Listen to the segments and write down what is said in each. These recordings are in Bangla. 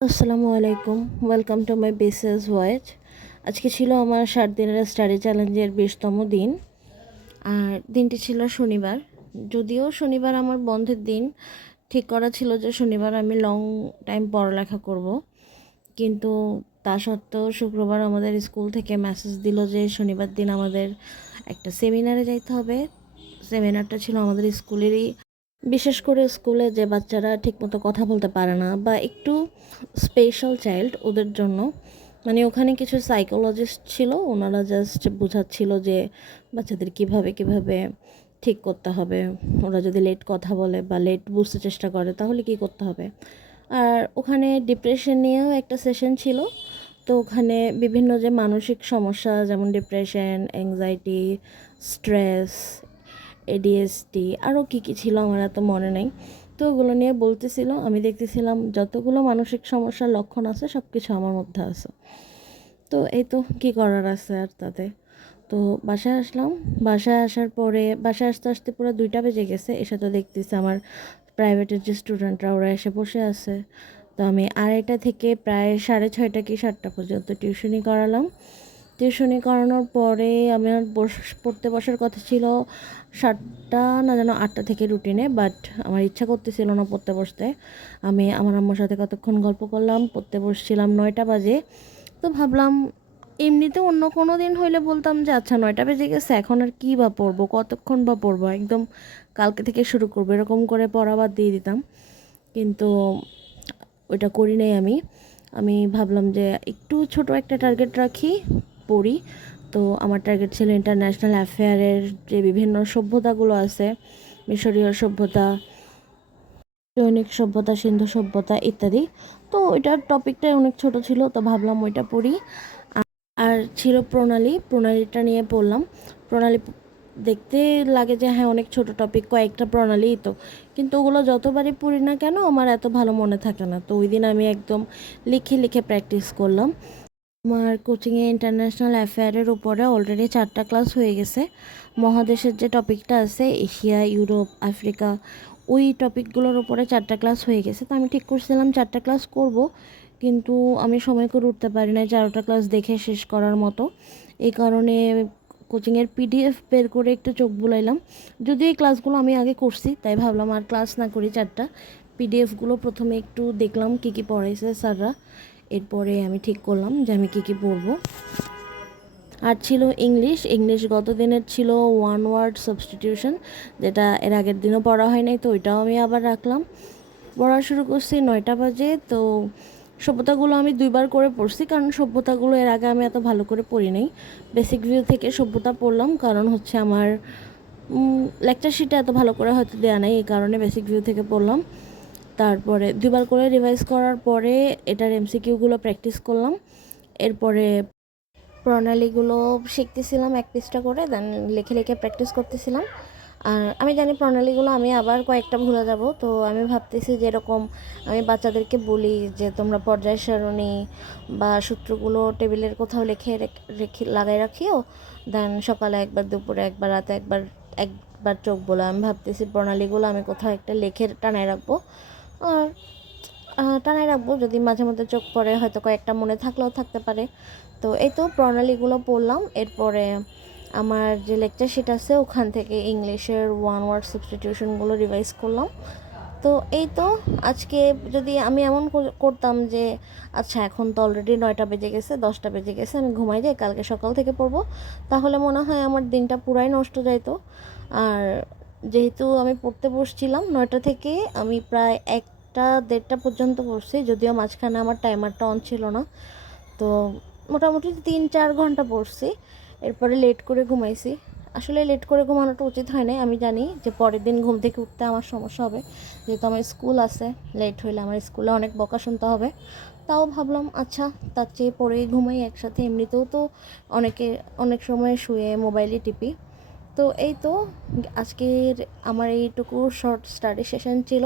আসসালামু আলাইকুম, welcome to my business voice. আজকে ছিল আমার 7 দিনের স্টাডি চ্যালেঞ্জের 20তম দিন। আর দিনটি ছিল শনিবার। যদিও শনিবার আমার বন্ধের দিন, ঠিক করা ছিল যে শনিবার আমি লং টাইম পড়ালেখা করব, কিন্তু তা সত্ত্বেও শুক্রবার আমাদের স্কুল থেকে মেসেজ দিল যে শনিবার দিন আমাদের একটা সেমিনারে যাইতে হবে। সেমিনারটা ছিল আমাদের স্কুলেরই, বিশেষ করে স্কুলে যে বাচ্চারা ঠিকমতো কথা বলতে পারে না বা একটু স্পেশাল চাইল্ড, ওদের জন্য। মানে ওখানে কিছু সাইকোলজিস্ট ছিল, ওনারা জাস্ট বোঝাচ্ছিল যে বাচ্চাদের কিভাবে কিভাবে ঠিক করতে হবে, ওরা যদি লেট কথা বলে বা লেট বুঝতে চেষ্টা করে তাহলে কি করতে হবে। আর ওখানে ডিপ্রেশন নিয়েও একটা সেশন ছিল। তো ওখানে বিভিন্ন যে মানসিক সমস্যা, যেমন ডিপ্রেশন, অ্যাংজাইটি, স্ট্রেস, এডিএসডি, আরও কী কী ছিল আমার এত মনে নেই। তো ওগুলো নিয়ে বলতেছিল, আমি দেখতেছিলাম যতগুলো মানসিক সমস্যার লক্ষণ আছে সব কিছু আমার মধ্যে আছে। তো এই তো কী করার আছে আর তাতে। তো বাসায় আসলাম। বাসায় আসার পরে বাসায় আসতে আসতে পুরো 2টা বেজে গেছে। এসে তো দেখতেছি আমার প্রাইভেটের যে স্টুডেন্টরা ওরা এসে বসে আছে। তো আমি 2:30 থেকে প্রায় 6:30 কি 7টা পর্যন্ত টিউশনি করালাম। টিউশনি করানোর পরে আমার পড়তে বসার কথা ছিল 7টা না যেন 8টা থেকে রুটিনে, বাট আমার ইচ্ছা করতেছিল না পড়তে বসতে। আমি আমার আম্মুর সাথে কতক্ষণ গল্প করলাম, পড়তে বসছিলাম 9টা বাজে। তো ভাবলাম এমনিতে অন্য কোনো দিন হইলে বলতাম যে আচ্ছা 9টা বেজে গেছে, এখন আর কী বা পড়বো, কতক্ষণ বা পড়বো, একদম কালকে থেকে শুরু করবো, এরকম করে পড়া বাদ দিয়ে দিতাম। কিন্তু ওইটা করি নাই আমি। আমি ভাবলাম যে একটু ছোট একটা টার্গেট রাখি, পড়ি। তো আমার টার্গেট ছিল ইন্টারন্যাশনাল অ্যাফেয়ারের যে বিভিন্ন সভ্যতাগুলো আছে, মিশরীয় সভ্যতা, জৈনিক সভ্যতা, সিন্ধু সভ্যতা ইত্যাদি। তো ওইটার টপিকটাই অনেক ছোট ছিল, তো ভাবলাম ওইটা পড়ি। আর ছিল প্রণালীটা নিয়ে পড়লাম। প্রণালী দেখতে লাগে যে হ্যাঁ অনেক ছোট টপিক, কয়েকটা প্রণালীই তো, কিন্তু ওগুলো যতবারই পড়ি না কেন আমার এত ভালো মনে থাকে না। তো ওই দিন আমি একদম লিখে লিখে প্র্যাকটিস করলাম। আমার কোচিংয়ে ইন্টারন্যাশনাল অ্যাফেয়ারের উপরে অলরেডি 4টা ক্লাস হয়ে গেছে। মহাদেশের যে টপিকটা আছে, এশিয়া, ইউরোপ, আফ্রিকা, ওই টপিকগুলোর উপরে 4টা ক্লাস হয়ে গেছে। তো আমি ঠিক করছিলাম 4টা ক্লাস করব, কিন্তু আমি সময় করে উঠতে পারি না 4টা ক্লাস দেখে শেষ করার মতো। এই কারণে কোচিংয়ের পিডিএফ বের করে একটু চোখ বুলাইলাম। যদিও এই ক্লাসগুলো আমি আগে করছি, তাই ভাবলাম আর ক্লাস না করি 4টা। পিডিএফগুলো প্রথমে একটু দেখলাম কী কী পড়াইছে স্যাররা, এরপরে আমি ঠিক করলাম যে আমি কী কী পড়বো। আর ছিল ইংলিশ গত দিনের ছিল ওয়ান ওয়ার্ড সাবস্টিটিউশন, যেটা এর আগের দিনও পড়া হয় নাই, তো ওইটাও আমি আবার রাখলাম। পড়া শুরু করছি 9টা বাজে। তো সভ্যতাগুলো আমি 2বার করে পড়ছি, কারণ সভ্যতাগুলো এর আগে আমি এত ভালো করে পড়ি নাই। বেসিক ভিউ থেকে সভ্যতা পড়লাম, কারণ হচ্ছে আমার লেকচার শিটে এত ভালো করে হয়তো দেওয়া নাই, এই কারণে বেসিক ভিউ থেকে পড়লাম। তারপরে 2বার করে রিভাইজ করার পরে এটার এমসিকিউগুলো প্র্যাকটিস করলাম। এরপরে প্রণালীগুলো শিখতেছিলাম এক পৃষ্ঠা করে, দেন লিখে লিখে প্র্যাকটিস করতেছিলাম। আর আমি জানি প্রণালীগুলো আমি আবার কয়েকটা ভুলে যাব, তো আমি ভাবতেছি যেরকম আমি বাচ্চাদেরকে বলি যে তোমরা পর্যায় সারণী বা সূত্রগুলো টেবিলের কোথাও লিখে রেখে লাগাই রাখিও, দেন সকালে একবার, দুপুরে একবার, রাতে একবার, একবার চোখ বলে। আমি ভাবতেছি প্রণালীগুলো আমি কোথাও একটা লিখে টানায় রাখবো। আর টানায় রাখবো, যদি মাঝে মধ্যে চোখ পড়ে হয়তো কয়েকটা মনে থাকলেও থাকতে পারে। তো এই তো প্রণালীগুলো পড়লাম। এরপরে আমার যে লেকচার শিট আছে ওখান থেকে ইংলিশের ওয়ান ওয়ার্ড সাবস্টিটিউশনগুলো রিভাইজ করলাম। তো এই তো আজকে যদি আমি এমন করতাম যে আচ্ছা এখন তো অলরেডি 9টা বেজে গেছে, 10টা বেজে গেছে, আমি ঘুমাই যাই, কালকে সকাল থেকে পড়বো, তাহলে মনে হয় আমার দিনটা পুরাই নষ্ট যাইতো। আর যেহেতু আমি পড়তে বসছিলাম 9টা থেকে, আমি প্রায় 1টা 1:30টা পর্যন্ত পড়ছি, যদিও মাঝখানে আমার টাইমারটা অন ছিল না। তো মোটামুটি 3-4 ঘন্টা পড়ছি। এরপরে লেট করে ঘুমাইছি। আসলে লেট করে ঘুমানোটা উচিত হয় না, আমি জানি যে পরের দিন ঘুম থেকে উঠতে আমার সমস্যা হবে, যেহেতু আমার স্কুল আছে, লেট হইলে আমার স্কুলে অনেক বকা শুনতে হবে। তাও ভাবলাম আচ্ছা তার চেয়ে পরেই ঘুমাই একসাথে, এমনিতেও তো অনেক সময় শুয়ে মোবাইলে টিপি। তো এই তো আজকের আমার এইটুকু শর্ট স্টাডি সেশন ছিল।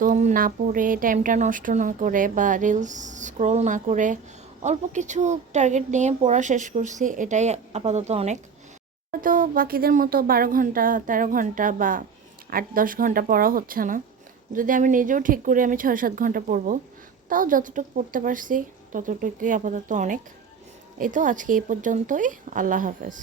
তো না পড়ে, টাইমটা নষ্ট না করে বা রিলস স্ক্রোল না করে অল্প কিছু টার্গেট নিয়ে পড়া শেষ করছি, এটাই আপাতত অনেক। হয়তো বাকিদের মতো 12 ঘন্টা, 13 ঘন্টা বা 8-10 ঘন্টা পড়া হচ্ছে না। যদি আমি নিজেও ঠিক করি আমি 6-7 ঘন্টা পড়বো, তাও যতটুকু পড়তে পারছি ততটুকুই আপাতত অনেক। এই তো আজকে এই পর্যন্তই। আল্লাহ হাফেজ।